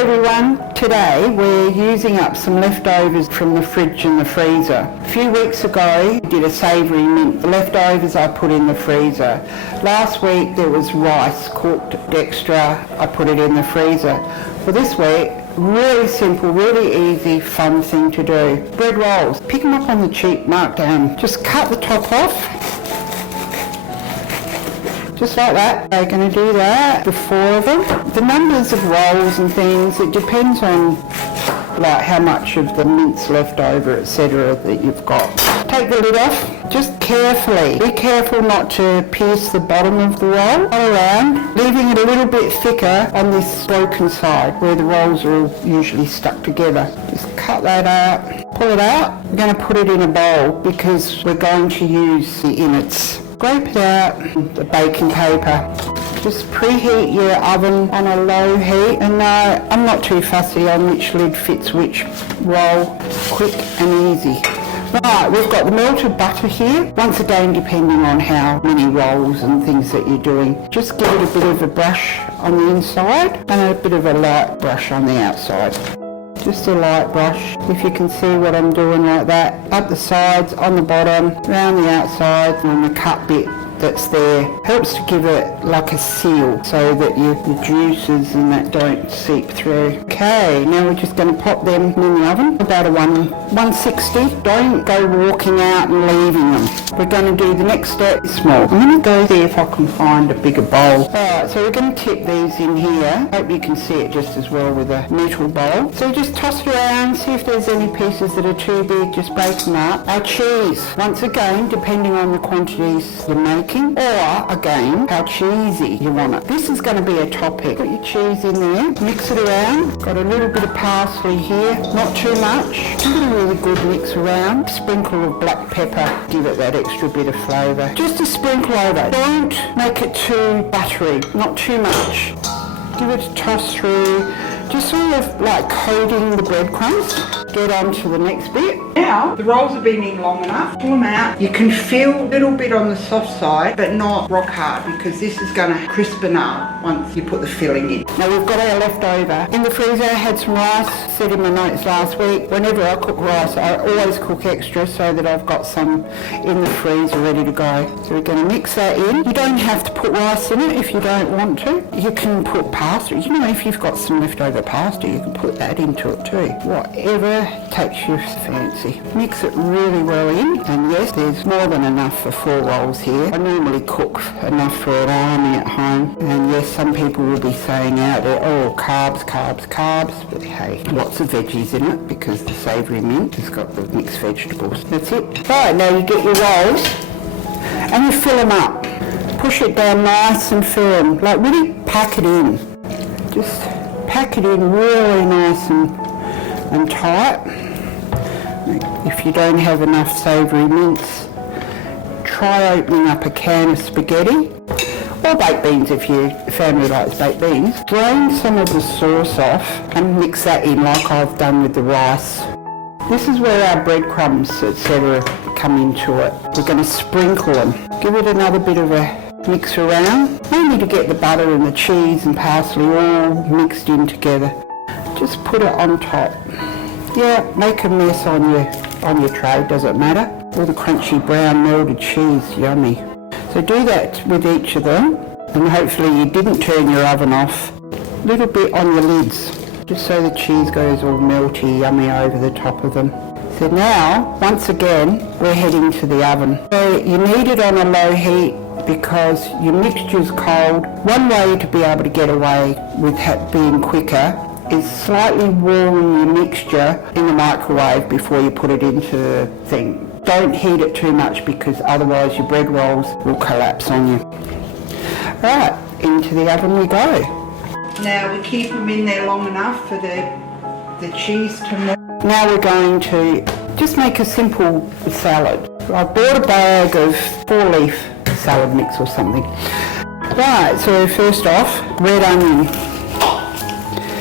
everyone, today we're using up some leftovers from the fridge and the freezer. A few weeks ago I did a savoury mint. The leftovers I put in the freezer. Last week there was rice cooked extra, I put it in the freezer. For this week, really simple, really easy, fun thing to do. Bread rolls, pick them up on the cheap markdown. Just cut the top off. Just like that. We're going to do that, the 4 of them. The numbers of rolls and things, it depends on like how much of the mince left over, etc. that you've got. Take the lid off, just carefully. Be careful not to pierce the bottom of the roll. All around, leaving it a little bit thicker on this broken side where the rolls are all usually stuck together. Just cut that out, pull it out. We're going to put it in a bowl because we're going to use the innards. Scrape it out, the baking paper. Just preheat your oven on a low heat. And no, I'm not too fussy on which lid fits which roll. Quick and easy. Right, we've got the melted butter here. Once again, depending on how many rolls and things that you're doing. Just give it a bit of a brush on the inside and a bit of a light brush on the outside. Just a light brush, if you can see what I'm doing like that. Up the sides, on the bottom, around the outside, and the cut bit that's there. Helps to give it like a seal so that your juices and that don't seep through. Okay, now we're just going to pop them in the oven. About a 160. Don't go walking out and leaving them. We're going to do the next step small. I'm going to go see if I can find a bigger bowl. Alright, so we're going to tip these in here. Hope you can see it just as well with a metal bowl. So just toss it around, see if there's any pieces that are too big, just break them up. Our cheese, once again, depending on the quantities you're making, or again, how cheesy you want it. This is going to be a topic. Put your cheese in there, mix it around. Got a little bit of parsley here, not too much. Give it a really good mix around. Sprinkle of black pepper, give it that extra bit of flavour. Just a sprinkle over. Don't make it too buttery, not too much. Give it a toss through. Just sort of like coating the breadcrumbs. Get on to the next bit. Now, the rolls have been in long enough. Pull them out. You can feel a little bit on the soft side, but not rock hard because this is going to crispen up once you put the filling in. Now we've got our leftover. In the freezer, I had some rice. Said in my notes last week, whenever I cook rice, I always cook extra so that I've got some in the freezer ready to go. So we're going to mix that in. You don't have to put rice in it if you don't want to. You can put pasta. You know, if you've got some leftover pasta, you can put that into it too. Whatever takes your fancy. Mix it really well in, and yes, there's more than enough for 4 rolls here. I normally cook enough for an army at home, and yes, some people will be saying out there, oh, carbs, but hey, lots of veggies in it because the savoury mint has got the mixed vegetables. That's it. Right, now you get your rolls and you fill them up. Push it down nice and firm, like really pack it in. Just pack it in really nice and tight. If you don't have enough savoury mince, try opening up a can of spaghetti or baked beans if your family likes baked beans. Drain some of the sauce off and mix that in like I've done with the rice. This is where our breadcrumbs, etc. come into it. We're going to sprinkle them. Give it another bit of a mix around, mainly to get the butter and the cheese and parsley all mixed in together. Just put it on top. Yeah, make a mess on your tray, doesn't matter. All the crunchy brown melted cheese, yummy. So do that with each of them, and hopefully you didn't turn your oven off. A little bit on your lids, just so the cheese goes all melty, yummy over the top of them. So now, once again, we're heading to the oven. So you need it on a low heat because your mixture's cold. One way to be able to get away with being quicker is slightly warm your mixture in the microwave before you put it into the thing. Don't heat it too much because otherwise your bread rolls will collapse on you. Right, into the oven we go. Now we keep them in there long enough for the cheese to melt. Now we're going to just make a simple salad. I bought a bag of 4-leaf salad mix or something. Right, so first off, red onion.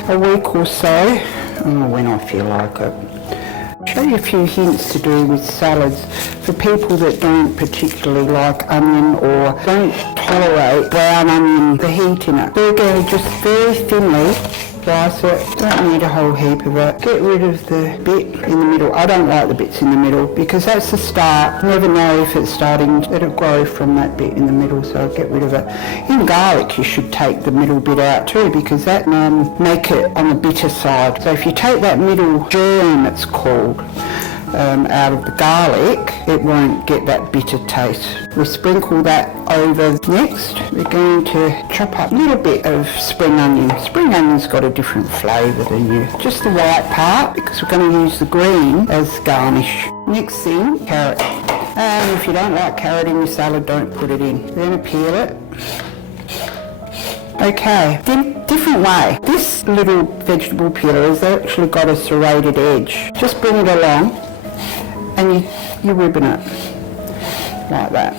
A week or so, when I feel like it. Show you a few hints to do with salads for people that don't particularly like onion or don't tolerate brown onion, the heat in it. We're going to just very thinly slice it. Don't need a whole heap of it. Get rid of the bit in the middle. I don't like the bits in the middle because that's the start. You never know if it's starting to grow from that bit in the middle, so I'll get rid of it. In garlic you should take the middle bit out too because that make it on the bitter side. So if you take that middle germ, it's called, out of the garlic, it won't get that bitter taste. We sprinkle that over next. We're going to chop up a little bit of spring onion. Spring onion's got a different flavour than you. Just the white part because we're going to use the green as garnish. Next thing, carrot. And if you don't like carrot in your salad, don't put it in. We're going to peel it. Okay, different way. This little vegetable peeler has actually got a serrated edge. Just bring it along and you ribbon it like that.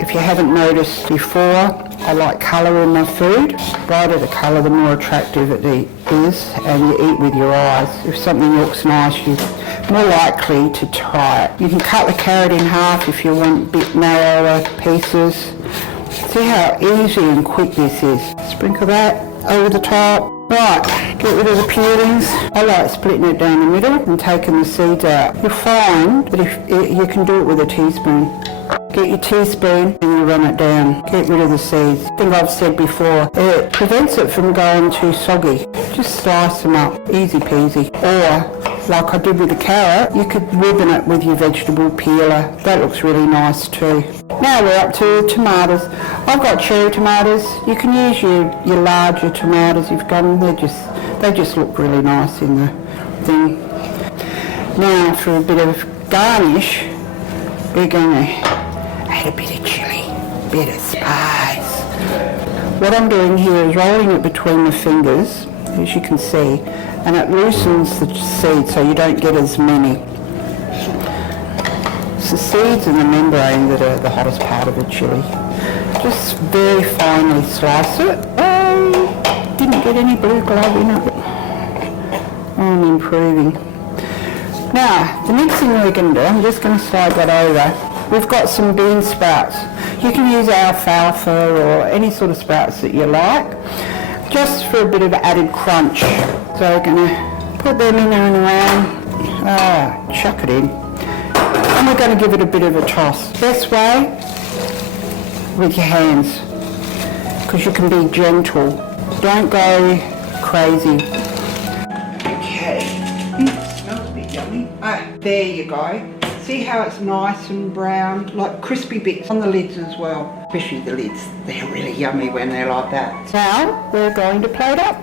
If you haven't noticed before, I like colour in my food. The brighter the colour, the more attractive it is, and you eat with your eyes. If something looks nice, you're more likely to try it. You can cut the carrot in half if you want a bit narrower pieces. See how easy and quick this is. Sprinkle that over the top. Right, get rid of the peelings. I like splitting it down the middle and taking the seeds out. You'll find that if you can do it with a teaspoon. Get your teaspoon and you run it down. Get rid of the seeds. I think I've said before, it prevents it from going too soggy. Just slice them up, easy peasy. Or, like I did with the carrot, you could ribbon it with your vegetable peeler. That looks really nice too. Now we're up to tomatoes. I've got cherry tomatoes. You can use your larger tomatoes you've got them. They just look really nice in the thing. Now for a bit of garnish, we're going to add a bit of chilli, bit of spice. What I'm doing here is rolling it between the fingers, as you can see, and it loosens the seeds so you don't get as many. It's the seeds and the membrane that are the hottest part of the chilli. Just very finely slice it. Oh, didn't get any blue glove in it. I'm improving. Now, the next thing we're going to do, I'm just going to slide that over. We've got some bean sprouts. You can use alfalfa or any sort of sprouts that you like, just for a bit of added crunch. So we're going to put them in and around. Chuck it in. And we're going to give it a bit of a toss. Best way, with your hands, because you can be gentle. Don't go crazy. Okay. Smells a bit yummy. There you go. See how it's nice and brown, like crispy bits on the lids as well. Especially the lids. They're really yummy when they're like that. Now we're going to plate up.